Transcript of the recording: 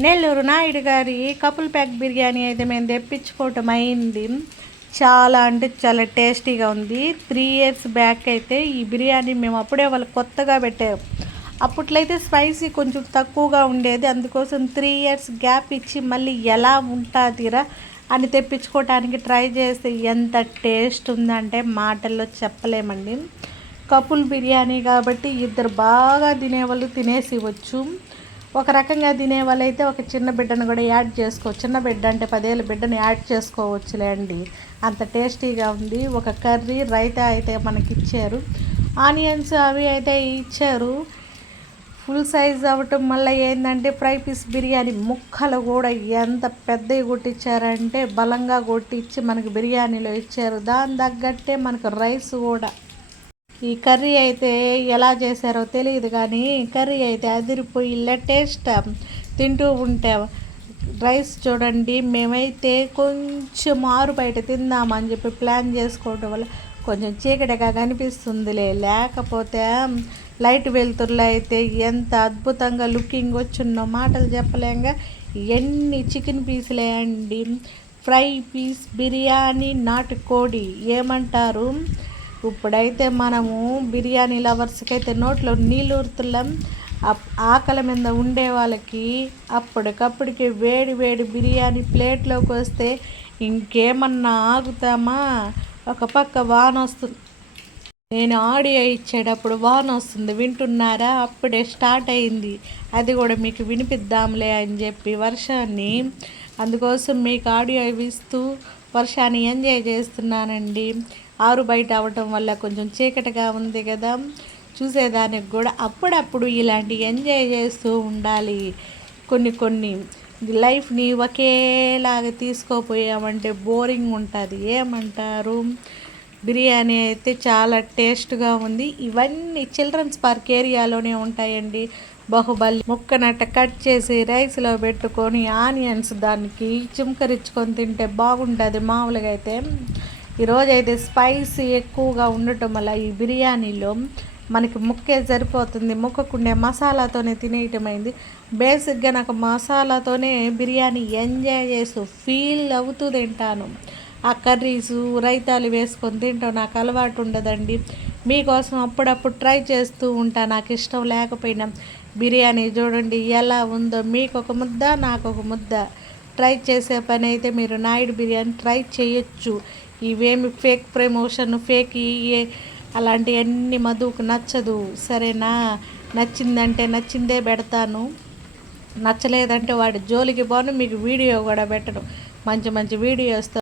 నెల్లూరు నాయుడు గారి couple pack biryani అయితే మేము తెప్పించుకోవటం అయింది. చాలా అంటే చాలా టేస్టీగా ఉంది. 3 ఇయర్స్ బ్యాక్ అయితే ఈ బిర్యానీ మేము అప్పుడే వాళ్ళు కొత్తగా పెట్టారు. అప్పట్లో అయితే స్పైసీ కొంచెం తక్కువగా ఉండేది. అందుకోసం 3 ఇయర్స్ గ్యాప్ ఇచ్చి మళ్ళీ ఎలా ఉంటుందిరా అని తెప్పించుకోవటానికి ట్రై చేస్తే ఎంత టేస్ట్ ఉందంటే మాటల్లో చెప్పలేమండి. కపుల్ బిర్యానీ కాబట్టి ఇద్దరు బాగా తినేవాళ్ళు తినేసి వచ్చు. ఒక రకంగా తినే వాళ్ళైతే ఒక చిన్న బిడ్డను కూడా యాడ్ చేసుకోవచ్చు. చిన్న బిడ్డ అంటే 10 ఏళ్ళ బిడ్డను యాడ్ చేసుకోవచ్చులే అండి, అంత టేస్టీగా ఉంది. ఒక కర్రీ రైతా అయితే మనకి ఇచ్చారు, ఆనియన్స్ అవి అయితే ఇచ్చారు. ఫుల్ సైజ్ అవ్వటం మళ్ళీ ఏంటంటే ఫ్రై పీస్ బిర్యానీ ముక్కలు కూడా ఎంత పెద్దవి కొట్టించారంటే బలంగా కొట్టించి మనకి బిర్యానీలో ఇచ్చారు. దాని తగ్గట్టే మనకు రైస్ కూడా. ఈ కర్రీ అయితే ఎలా చేశారో తెలియదు కానీ కర్రీ అయితే అదిరిపోయి టేస్ట్. తింటూ ఉంటే రైస్ చూడండి, మేమైతే కొంచెం ఆరు బయట తిందామని చెప్పి ప్లాన్ చేసుకోవడం వల్ల కొంచెం చీకటిగా కనిపిస్తుందిలే, లేకపోతే లైట్ వెలుతురులో అయితే ఎంత అద్భుతంగా లుకింగ్ వచ్చిందో మాటలు చెప్పలేంగా. ఎన్ని చికెన్ పీసులే అండి, ఫ్రై పీస్ బిర్యానీ నాటుకోడి ఏమంటారు. ఇప్పుడైతే మనము బిర్యానీ లవర్స్కి అయితే నోట్లో నీళ్ళు ఊరుతున్నాం. ఆకలి మీద ఉండే వాళ్ళకి అప్పటికప్పటికి వేడి వేడి బిర్యానీ ప్లేట్లోకి వస్తే ఇంకేమన్నా ఆగుతామా. ఒక పక్క వాన వస్తుంది, నేను ఆడియో ఇచ్చేటప్పుడు వాన వస్తుంది వింటున్నారా, అప్పుడే స్టార్ట్ అయింది. అది కూడా మీకు వినిపిద్దాంలే అని చెప్పి వర్షాన్ని, అందుకోసం మీకు ఆడియో ఇస్తూ వర్షాన్ని ఎంజాయ్ చేస్తున్నానండి. ఆరు బయట అవ్వటం వల్ల కొంచెం చీకటిగా ఉంది కదా, చూసేదానికి కూడా అప్పుడప్పుడు ఇలాంటి ఎంజాయ్ చేస్తూ ఉండాలి. కొన్ని లైఫ్ని ఒకేలాగా తీసుకోపోయామంటే బోరింగ్ ఉంటుంది. ఏమంటారు. బిర్యానీ అయితే చాలా టేస్ట్గా ఉంది. ఇవన్నీ చిల్డ్రన్స్ పార్క్ ఏరియాలోనే ఉంటాయండి. బాహుబలి ముక్కనట్ట కట్ చేసి రైస్లో పెట్టుకొని ఆనియన్స్ దానికి చిమ్కరించుకొని తింటే బాగుంటుంది. మామూలుగా అయితే ఈరోజైతే స్పైసీ ఎక్కువగా ఉండటం వల్ల ఈ బిర్యానీలో మనకి ముక్కే సరిపోతుంది. ముక్కకుండే మసాలాతోనే తినేయటమైంది. బేసిక్గా నాకు మసాలాతోనే బిర్యానీ ఎంజాయ్ చేస్తూ ఫీల్ అవుతూ తింటాను. ఆ కర్రీసు రైతాలు వేసుకొని తింటాం నాకు అలవాటు ఉండదండి. మీకోసం అప్పుడప్పుడు ట్రై చేస్తూ ఉంటాను, నాకు ఇష్టం లేకపోయినా. బిర్యానీ చూడండి ఎలా ఉందో, మీకు ఒక ముద్ద నాకు ఒక ముద్ద. ట్రై చేసే పని అయితే మీరు నాయుడు బిర్యానీ ట్రై చేయొచ్చు. ఇవేమి ఫేక్ ప్రమోషన్ ఫేక్ అలాంటివన్నీ మధుకు నచ్చదు, సరేనా. నచ్చిందంటే నచ్చిందే పెడతాను, నచ్చలేదంటే వాడి జోలికి పోను, మీకు వీడియో కూడా పెట్టను. మంచి మంచి వీడియోస్తో